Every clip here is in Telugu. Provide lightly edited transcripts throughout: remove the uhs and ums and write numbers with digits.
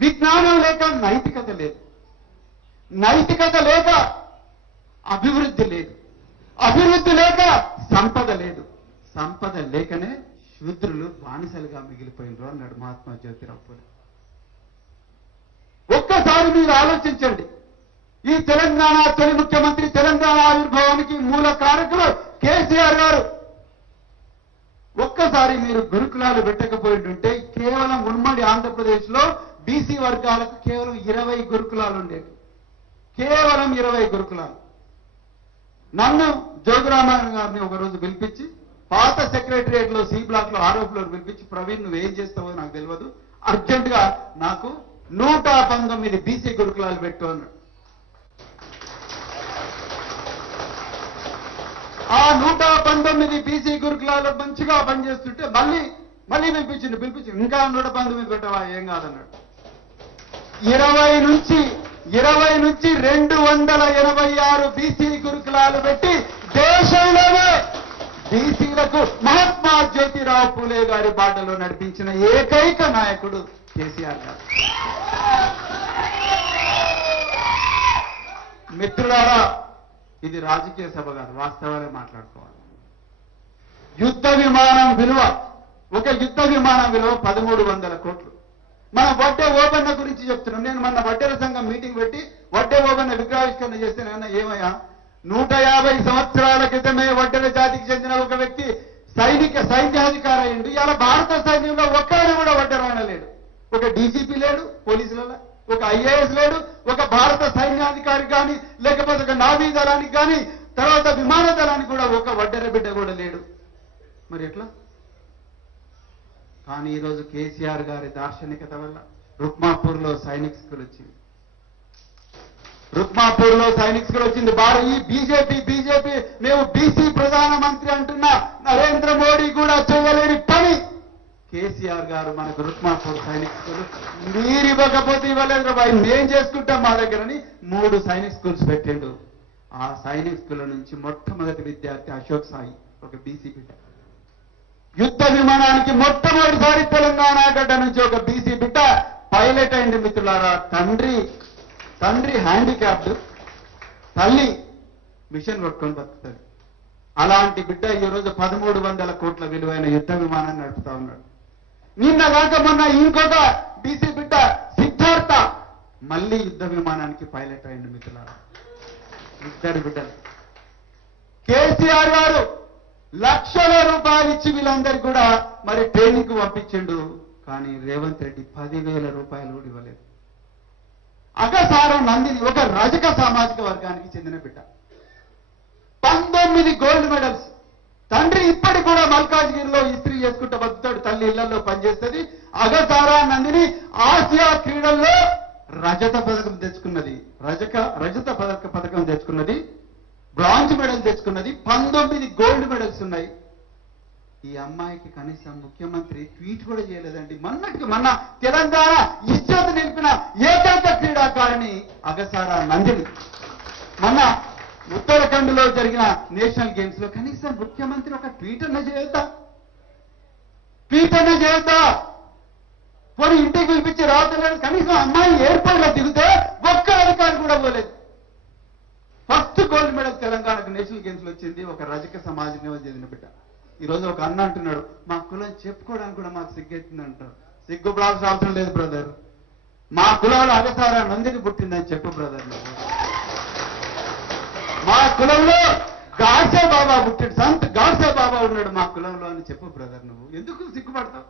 విజ్ఞానం లేక నైతికత లేదు, నైతికత లేక అభివృద్ధి లేదు, అభివృద్ధి లేక సంపద లేదు, సంపద లేకనే శూద్రులు బానిసలుగా మిగిలిపోయినరు అన్నాడు మహాత్మా జ్యోతిరావు పూలే. ఒక్కసారి మీరు ఆలోచించండి. ఈ తెలంగాణ తొలి ముఖ్యమంత్రి, తెలంగాణ ఆవిర్భావానికి మూల కారకులు కేసీఆర్ గారు. ఒక్కసారి మీరు గురుకులాలు పెట్టకపోయింటుంటే కేవలం ఉమ్మడి ఆంధ్రప్రదేశ్ లో బీసీ వర్గాలకు కేవలం 20 గురుకులాలు ఉండేవి, కేవలం 20 గురుకులాలు. నన్ను జోగురామారాయణ గారిని ఒకరోజు పిలిపించి పాత సెక్రటరియట్ లో సి బ్లాక్ లో 6వ ఫ్లోర్ పిలిపించి, ప్రవీణ్ నువ్వు ఏం చేస్తావో నాకు తెలియదు, అర్జెంట్ గా నాకు 119 బీసీ గురుకులాలు పెట్టు అన్నాడు. ఆ 119 బీసీ గురుకులాలు మంచిగా పనిచేస్తుంటే మళ్ళీ పిలిపించి ఇంకా 119 పెట్టవా, ఏం కాదన్నాడు. 20 నుంచి 286 బీసీ గురుకులాలు పెట్టి దేశంలోనే బీసీలకు మహాత్మా జ్యోతిరావు పూలే గారి బాటలో నడిపించిన ఏకైక నాయకుడు కేసీఆర్ గారు. మిత్రులారా, ఇది రాజకీయ సభ కాదు, వాస్తవాలే మాట్లాడుకోవాలి. యుద్ధ విమానం విలువ, ఒక యుద్ధ విమానం విలువ 1300 కోట్లు. మన వడ్డే ఓబన్న గురించి చెప్తున్నాం. నేను మొన్న వడ్డేర సంఘం మీటింగ్ పెట్టి వడ్డే ఓబన్న విగ్రహావిష్కరణ చేస్తే నాన్న ఏమయ్యా, 150 సంవత్సరాల క్రితమే వడ్డెర జాతికి చెందిన ఒక వ్యక్తి సైన్యాధికారి అయ్యిండు. ఇలా భారత సైన్యంలో ఒక్కడు కూడా వడ్డెరాయన లేడు. ఒక డీజీపీ లేడు పోలీసులలో, ఒక ఐఏఎస్ లేడు, ఒక భారత సైన్యాధికారి కానీ లేకపోతే ఒక నావీ దళానికి కానీ తర్వాత విమాన దళానికి కూడా ఒక వడ్డెర బిడ్డ కూడా లేడు. మరి ఎట్లా? కానీ ఈరోజు కేసీఆర్ గారి దార్శనికత వల్ల రుక్మాపూర్లో సైనిక్ స్కూల్ వచ్చింది. రుక్మాపూర్లో సైనిక్ స్కూల్ వచ్చింది. ఈ బీజేపీ మేము బీసీ ప్రధానమంత్రి అంటున్న నరేంద్ర మోడీ కూడా చేయలేని పని కేసీఆర్ గారు మనకు రుక్మాపూర్ సైనిక్ స్కూల్ మీరు ఇవ్వకపోతే ఇవ్వలేదు బాయ్, మేం చేసుకుంటాం మా దగ్గరని 3 సైనిక్ స్కూల్స్ పెట్టిండు. ఆ సైనిక్ స్కూల్ నుంచి మొట్టమొదటి విద్యార్థి అశోక్ సాయి, ఒక బీసీ బిడ్డ. యుద్ధ విమానానికి మొట్టమొదటిసారి తెలంగాణ గడ్డ నుంచి ఒక బీసీ బిడ్డ పైలట్ అయింది. మిత్రులారా, తండ్రి హ్యాండిక్యాప్డ్, తల్లి మిషన్ కొట్టుకొని బతుకుతాడు. అలాంటి బిడ్డ ఈరోజు 1300 కోట్ల విలువైన యుద్ధ విమానాన్ని నడుపుతా ఉన్నాడు. నిన్న కాక మొన్న ఇంకొక బీసీ బిడ్డ సిద్ధార్థ మళ్ళీ యుద్ధ విమానానికి పైలట్ అయింది. మిత్రులారా, 2 బిడ్డలు. కేసీఆర్ గారు లక్షల రూపాయలు ఇచ్చి వీళ్ళందరికీ కూడా మరి ట్రైనింగ్ కు పంపించిండు. కానీ రేవంత్ రెడ్డి 10,000 రూపాయలు కూడా ఇవ్వలేదు. అగసారం నందిని ఒక రజక సామాజిక వర్గానికి చెందిన బిడ్డ, 19 గోల్డ్ మెడల్స్. తండ్రి ఇప్పటికి కూడా మల్కాజ్గిరిలో ఇస్త్రీ చేసుకుంటూ బతుకుతాడు, తల్లి ఇళ్లలో పనిచేస్తుంది. అగసారా నందిని ఆసియా క్రీడల్లో రజత పథకం తెచ్చుకున్నది, రజత పథకం తెచ్చుకున్నది, బ్రాంజ్ మెడల్ తెచ్చుకున్నది, 19 గోల్డ్ మెడల్స్ ఉన్నాయి. ఈ అమ్మాయికి కనీసం ముఖ్యమంత్రి ట్వీట్ కూడా చేయలేదండి. మొన్న తెలంగాణ ఇజ్జత్ నిలిపిన ఏకైక క్రీడాకారిణి అగసారా నందిని. మొన్న ఉత్తరాఖండ్ లో జరిగిన నేషనల్ గేమ్స్ లో కనీసం ముఖ్యమంత్రి ఒక ట్వీట్ అన్న చేయొద్దా? పోనీ ఇంటికి పిలిపించి రావట్లేదు. కనీసం అమ్మాయి ఎయిర్పోర్ట్ లో దిగితే ఒక్క అధికారి కూడా పోలేదు. ఫస్ట్ గోల్డ్ మెడల్ తెలంగాణకు నేషనల్ గేమ్స్ లో వచ్చింది ఒక రజక సమాజం చెందిన బిడ్డ. ఈ రోజు ఒక అన్న అంటున్నాడు, మా కులం చెప్పుకోవడానికి కూడా మాకు సిగ్గెత్తుంది అంటారు. సిగ్గుపడాల్సిన అవసరం లేదు బ్రదర్, మా కులంలో అగసారా నందిని పుట్టిందని చెప్పు బ్రదర్. మా కులంలో గాడ్సే బాబా పుట్టిండు, సంత్ గాడ్సే బాబా ఉన్నాడు మా కులంలో అని చెప్పు బ్రదర్. నువ్వు ఎందుకు సిగ్గుపడతావు?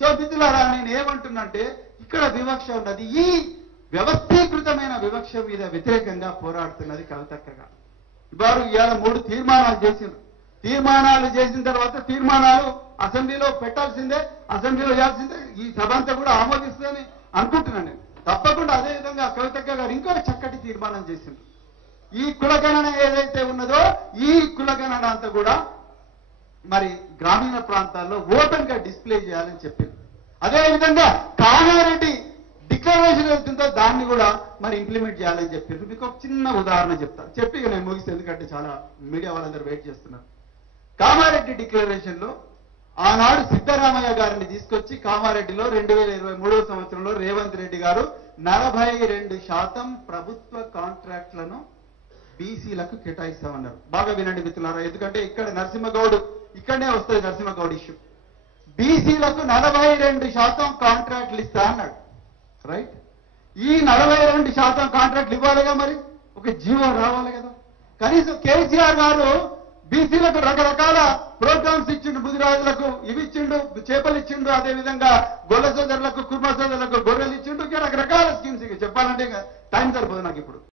సో మిత్రులారా, నేను ఏమంటున్నంటే ఇక్కడ వివక్ష ఉన్నది. ఈ వ్యవస్థీకృతమైన వివక్ష మీద వ్యతిరేకంగా పోరాడుతున్నది కవితక్కగా. వారు ఇవాళ 3 తీర్మానాలు చేసిండ్రు. తీర్మానాలు చేసిన తర్వాత తీర్మానాలు అసెంబ్లీలో పెట్టాల్సిందే, అసెంబ్లీలో చేయాల్సిందే, ఈ సభ అంతా కూడా ఆమోదిస్తుందని అనుకుంటున్నాను నేను. తప్పకుండా అదే విధంగా కవితక్క గారు ఇంకో చక్కటి తీర్మానం చేసిండ్రు. ఈ కులగణన ఏదైతే ఉన్నదో ఈ కులగణన అంతా కూడా మరి గ్రామీణ ప్రాంతాల్లో ఓపెన్ గా డిస్ప్లే చేయాలని చెప్పింది. అదేవిధంగా కామారెడ్డి డిక్లరేషన్ వెళ్తుందో దాన్ని కూడా మరి ఇంప్లిమెంట్ చేయాలని చెప్పిండ్రు. మీకు ఒక చిన్న ఉదాహరణ చెప్తాను, చెప్పి నేను ముగిస్తే, ఎందుకంటే చాలా మీడియా వాళ్ళందరూ వెయిట్ చేస్తున్నారు. కామారెడ్డి డిక్లరేషన్ లో ఆనాడు సిద్ధరామయ్య గారిని తీసుకొచ్చి కామారెడ్డిలో 2023 సంవత్సరంలో రేవంత్ రెడ్డి గారు 42% ప్రభుత్వ కాంట్రాక్టులను బీసీలకు కేటాయిస్తామన్నారు. బాగా వినండి మిత్రులారా, ఎందుకంటే ఇక్కడ నరసింహగౌడ్ ఇక్కడనే వస్తుంది నరసింహగౌడ్ ఇష్యూ. బీసీలకు 42% కాంట్రాక్టులు ఇస్తా అన్నాడు. రైట్, ఈ 42% కాంట్రాక్టులు ఇవ్వాలిగా, మరి ఒక జీవో రావాలి కదా. కనీసం కేసీఆర్ గారు బీసీలకు రకరకాల ప్రోగ్రామ్స్ ఇచ్చిండు, ముదిరాజులకు ఇవి ఇచ్చిండు, చేపలు ఇచ్చిండు, అదేవిధంగా గొల్ల సోదరులకు కుర్మ సోదరులకు గొర్రెలు ఇచ్చిండు, ఇంకా రకరకాల స్కీమ్స్. చెప్పాలంటే టైం సరిపోదు నాకు ఇప్పుడు.